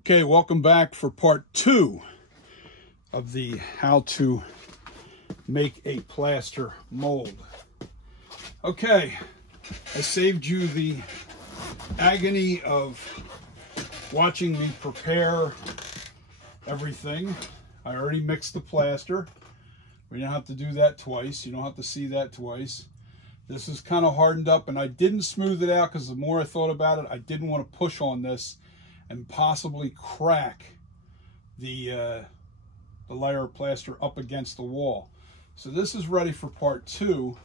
Okay, welcome back for part 2 of the how to make a plaster mold. Okay, I saved you the agony of watching me prepare everything. I already mixed the plaster. We don't have to do that twice. You don't have to see that twice. This is kind of hardened up, and I didn't smooth it out because the more I thought about it, I didn't want to push on this and possibly crack the layer of plaster up against the wall. So this is ready for part 2,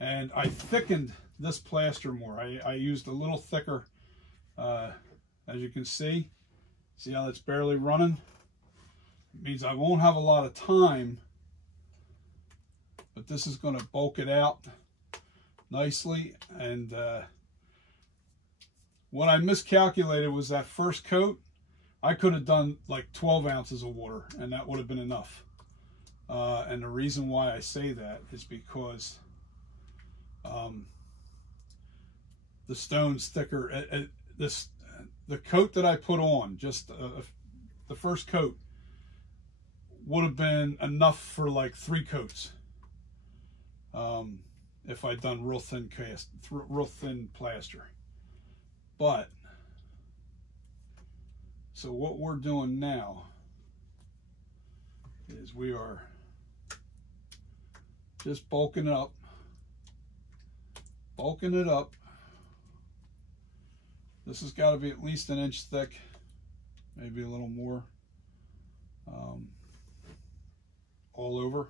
and I thickened this plaster more. I used a little thicker, as you can see how it's barely running? It means I won't have a lot of time, but this is going to bulk it out nicely. And what I miscalculated was that first coat, I could have done like 12 ounces of water and that would have been enough. And the reason why I say that is because the stone's thicker. The coat that I put on, just the first coat, would have been enough for like 3 coats. If I'd done real thin plaster. But so what we're doing now is we are just bulking it up. This has got to be at least 1 inch thick, maybe a little more, all over.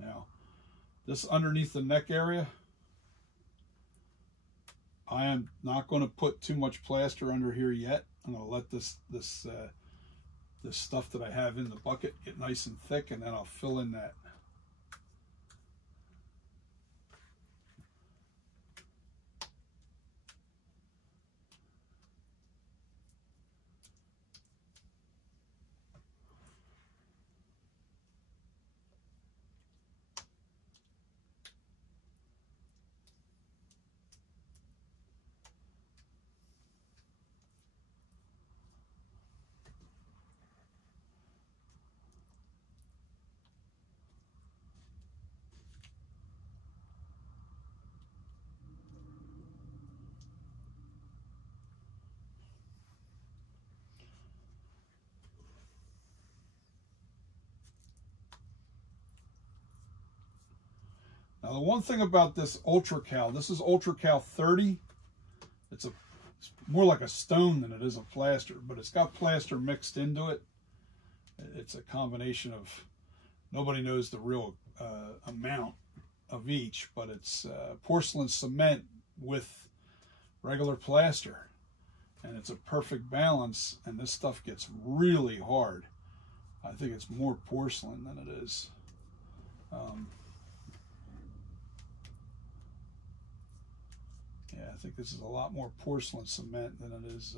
Now, this underneath the neck area, I am not going to put too much plaster under here yet. I'm going to let this stuff that I have in the bucket get nice and thick, and then I'll fill in that. Now the one thing about this Ultra Cal, this is Ultra Cal 30. It's more like a stone than it is a plaster, but it's got plaster mixed into it. It's a combination of, nobody knows the real amount of each, but it's porcelain cement with regular plaster, and it's a perfect balance. And this stuff gets really hard. I think it's more porcelain than it is. Yeah, I think this is a lot more porcelain cement than it is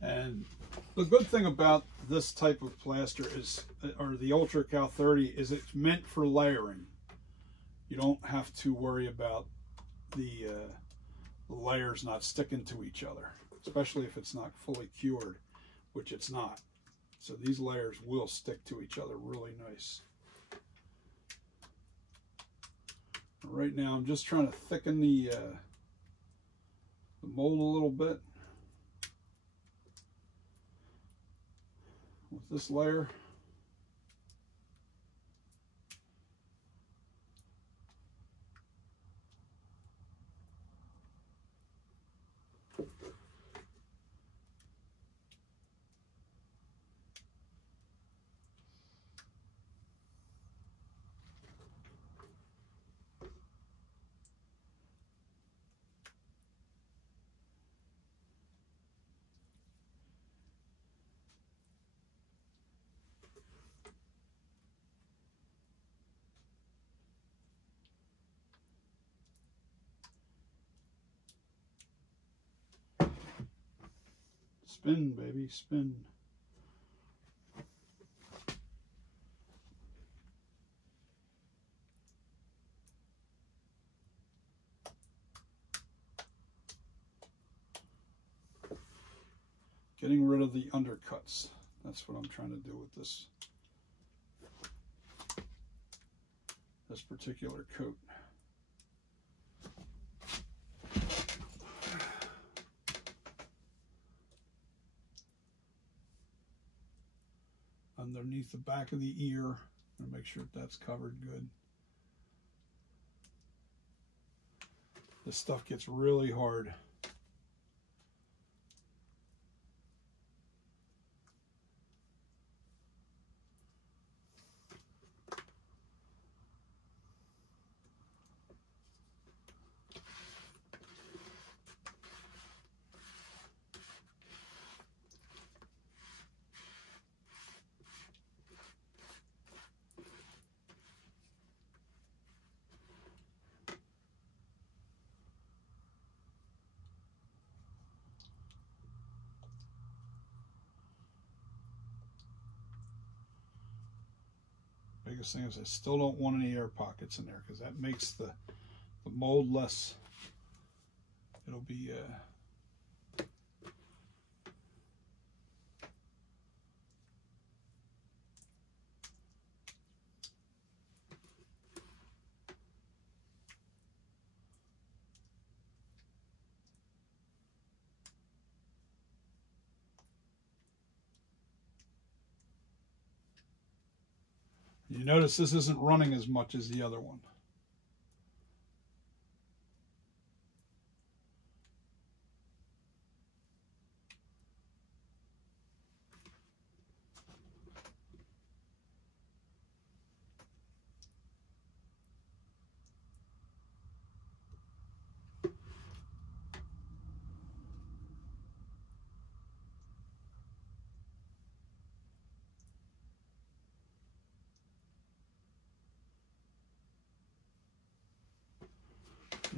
and the good thing about this type of plaster is, or the Ultra Cal 30, is it's meant for layering. You don't have to worry about the layers not sticking to each other, especially if it's not fully cured, which it's not. So these layers will stick to each other really nice. Right now I'm just trying to thicken the mold a little bit with this layer. Spin, baby, spin. Getting rid of the undercuts. That's what I'm trying to do with this particular coat. Underneath the back of the ear, I'm going to make sure that's covered good. This stuff gets really hard. Biggest thing is I still don't want any air pockets in there because that makes the mold less. It'll be you notice this isn't running as much as the other one.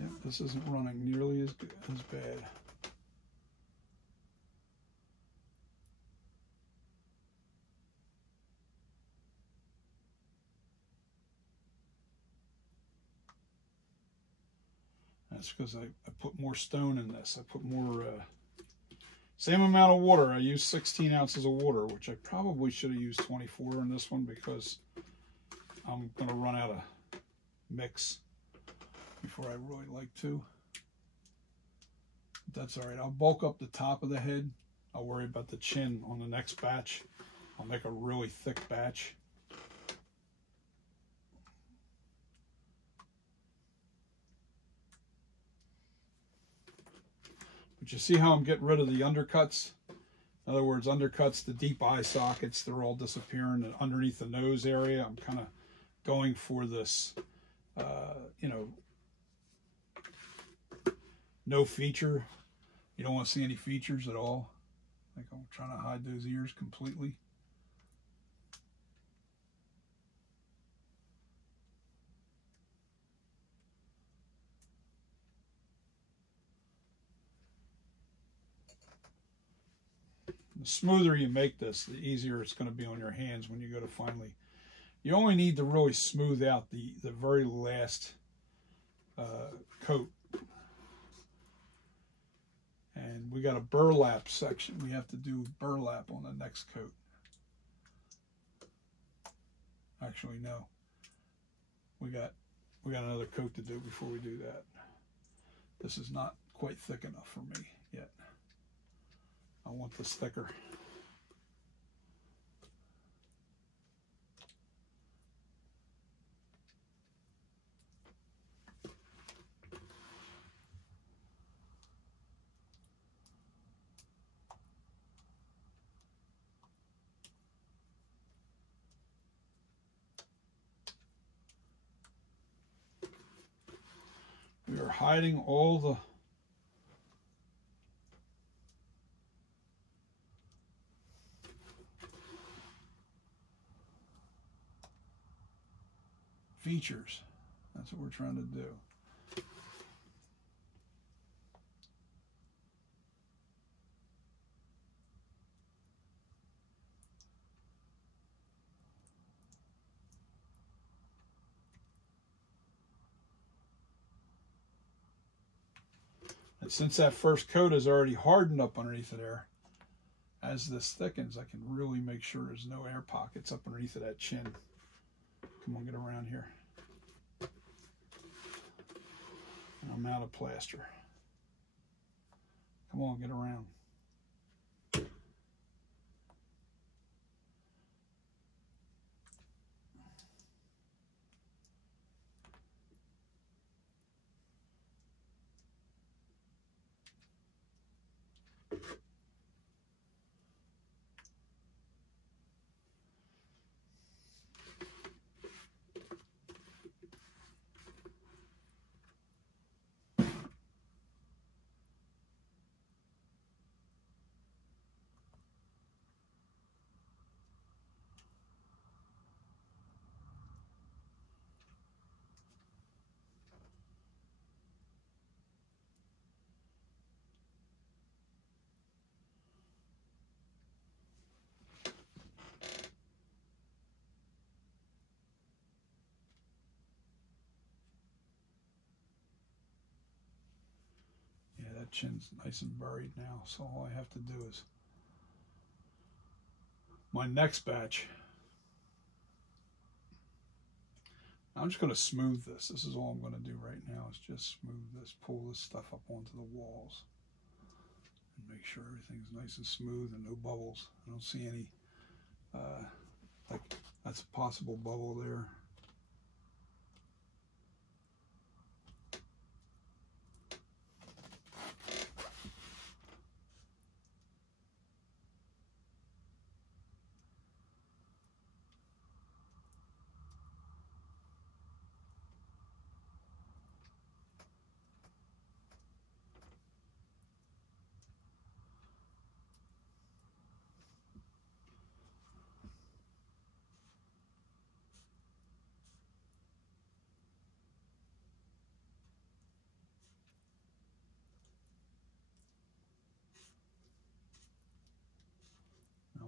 Yep, this isn't running nearly as bad. That's because I put more stone in this. I put more, same amount of water. I used 16 ounces of water, which I probably should have used 24 in this one because I'm going to run out of mix before I really like to. But that's all right. I'll bulk up the top of the head. I'll worry about the chin on the next batch. I'll make a really thick batch. But you see how I'm getting rid of the undercuts? In other words, undercuts, the deep eye sockets, they're all disappearing. And underneath the nose area, I'm kind of going for this, you know, no feature. You don't want to see any features at all. Like I'm trying to hide those ears completely. The smoother you make this, the easier it's going to be on your hands when you go to finally. You only need to really smooth out the very last coat. And we got a burlap section. We have to do burlap on the next coat. Actually, no. We got another coat to do before we do that. This is not quite thick enough for me yet. I want this thicker. We are hiding all the features. That's what we're trying to do. And since that first coat is already hardened up underneath of there, as this thickens, I can really make sure there's no air pockets up underneath of that chin. Come on, get around here. And I'm out of plaster. Come on, get around. That chin's nice and buried now, so all I have to do is my next batch. I'm just going to smooth this. This is all I'm going to do right now is just smooth this, pull this stuff up onto the walls and make sure everything's nice and smooth and no bubbles. I don't see any, like that's a possible bubble there.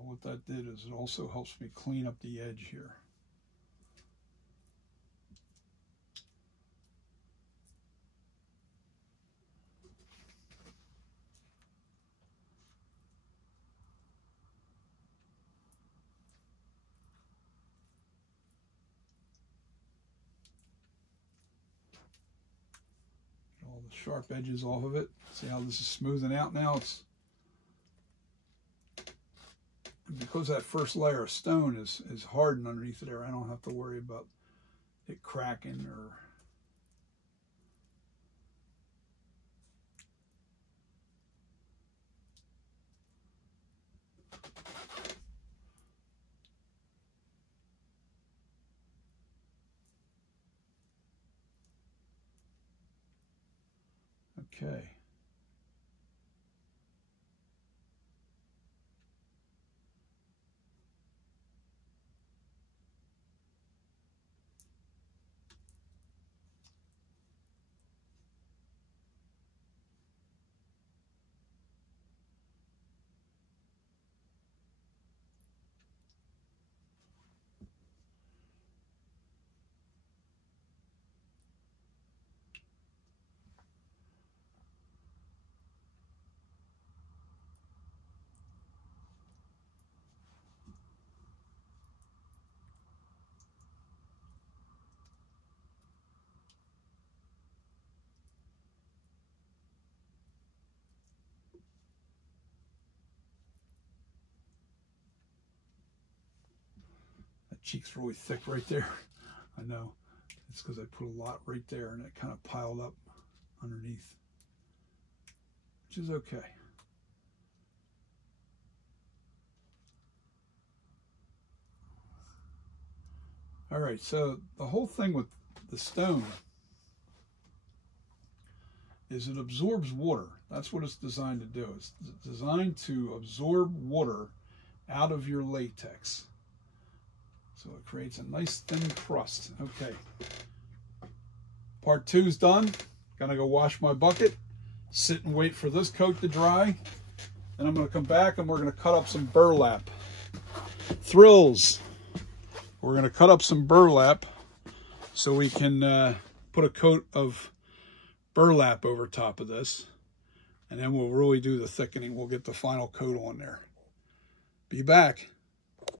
What that did is it also helps me clean up the edge here. Get all the sharp edges off of it. See how this is smoothing out now? It's because that first layer of stone is hardened underneath it there, I don't have to worry about it cracking or okay. Cheek's really thick right there. I know. It's because I put a lot right there and it kind of piled up underneath, which is okay. All right, so the whole thing with the stone is it absorbs water. That's what it's designed to do. It's designed to absorb water out of your latex. So it creates a nice thin crust. Okay. Part 2's done. Gonna go wash my bucket, sit and wait for this coat to dry. Then I'm gonna come back and we're gonna cut up some burlap. Thrills. We're gonna cut up some burlap so we can put a coat of burlap over top of this. and then we'll really do the thickening. We'll get the final coat on there. Be back.